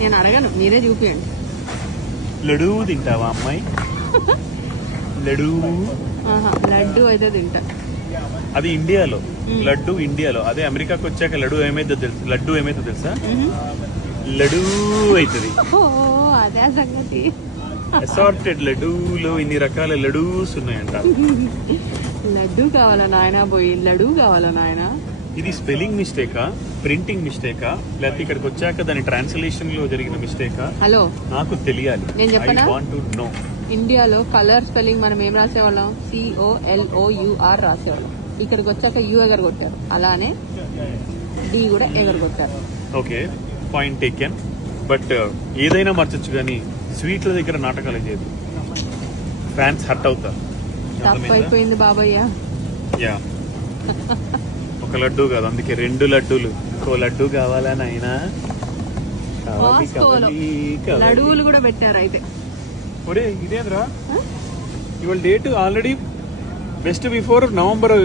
నేను అడగను, మీరే చూపియండి. లడ్డు తింటావా అమ్మాయి? లడ్డు లడ్డు అయితే తింటా. అది ఇండియాలో లడ్డు, ఇండియాలో. అదే అమెరికాకి వచ్చాక లడ్డు ఏమైతే తెలుసా? లడ్డు అవుతుంది. అదే సంగతి. అసార్టెడ్ లడ్డూలో ఇన్ని రకాల లడ్డూస్ ఉన్నాయంట. లడ్డు కావాలా నాయనా, పోయి లడ్డు కావాలా నాయనా? ఇది స్పెల్లింగ్ మిస్టేకా, ప్రింటింగ్ మిస్టేకా, లేకపోతే ఇక్కడికి వచ్చాక దాని ట్రాన్స్లేషన్ లో జరిగిన మిస్టేకా? హలో, నాకు తెలియాలి. నేను చెప్పనా? I want to know. ఇండియాలో కలర్ స్పెల్లింగ్ మనం ఏం రాసేవాళ్ళం? COLOUR రాసేవాళ్ళం. ఇక్కడికి వచ్చాక యూ ఎగరగొట్టారు, అలానే డి కూడా ఎగరగొట్టారు. Okay, point taken. బట్ ఏదైనా మార్చొచ్చు కానీ స్వీట్ల దగ్గర నాటకాలు చేయదు. ఫ్యాన్స్ హర్ట్ అవుతారు. తప్పు అయిపోయింది బాబయ్య. యా, ఒక లడ్డు కాదు, అందుకే 2 లడ్డూలు. ఇంకో లడ్డు కావాలా నాయనా? లడ్డూలు కూడా పెట్టారు అయితే. ఒరే ఇదేంద్రా, ఇవాళ date already best before November.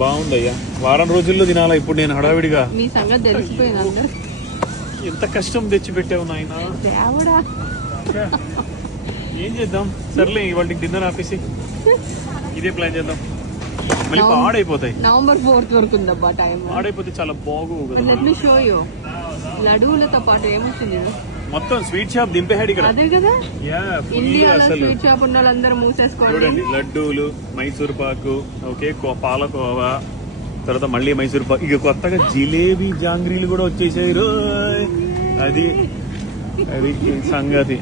బాగుందయ్యా, వారం రోజుల్లో తినాలా ఇప్పుడు నేను హడావిడిగా. మీ సంగతి తెలిసిపోయింది అందరు. ఎంత కష్టం తెచ్చిపెట్టావు నాయనా. దేవుడా, ఏం చేద్దాం, సర్లే ఇవాళ డిన్నర్ ఆపేసి ఇదే ప్లాన్ చేద్దాం. మళ్ళీ పాడైపోతాయి. నవంబర్ 4th వరకు ఉందబ్బా టైం. పాడైపోతే చాలా బాగు. Let me show you. లడ్డూలతో పాటు ఏమొచ్చింది? మొత్తం స్వీట్ షాప్ దింపేహాడు ఇక్కడ. అదే కదా, ఇండియాలో స్వీట్ షాప్ ఉన్న వాళ్ళందరూ మూసేసుకోండి. చూడండి, లడ్డూలు, మైసూర్ పాకు, ఓకే, పాలకోవా, తర్వాత మళ్ళీ మైసూర్ పాకు, ఇక కొత్తగా జిలేబీ జాంగ్రీలు కూడా వచ్చేసాయి. అది అది సంగతి.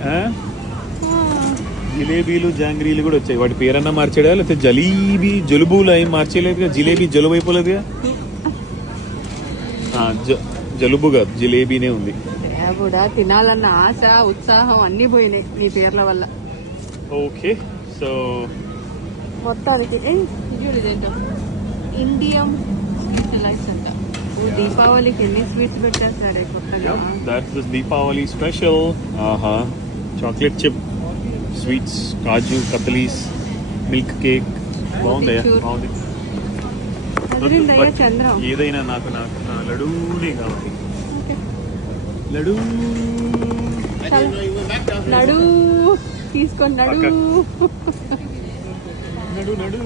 జిలేబీలు జాంగ్రీలు కూడా వచ్చాయి. వాటి పేరన్నా మార్చాడా, లేకపోతే జలీబీ జలుబులు అవి మార్చేలేదుగా? జిలేబీ జలుబు అయిపోలేదుగా? జలుబు కాదు, జిలేబీనే ఉంది. కూడా తినాలన్న ఆశ, ఉత్సాహం అన్ని పోయినాయి మీ పేర్ల వల్ల. ఓకే, సో మొత్తానికి ఇదేంటో ఇండియన్ స్వీట్స్ అంట. దీపావళికి ఎన్ని స్వీట్స్ పెట్టారు సరే కొత్తగా. That's Deepavali special. ఆహా, చాక్లెట్ చిప్ స్వీట్స్, కాజు కత్లీస్, మిల్క్ కేక్. బాగుందయ్యా, బాగుంది. చంద్రం ఏదైనా నాకు లడ్డూనే కావాలి. లడ్డూ లడ్డూ తీసుకోండి. లడ్డూ లడ్డూ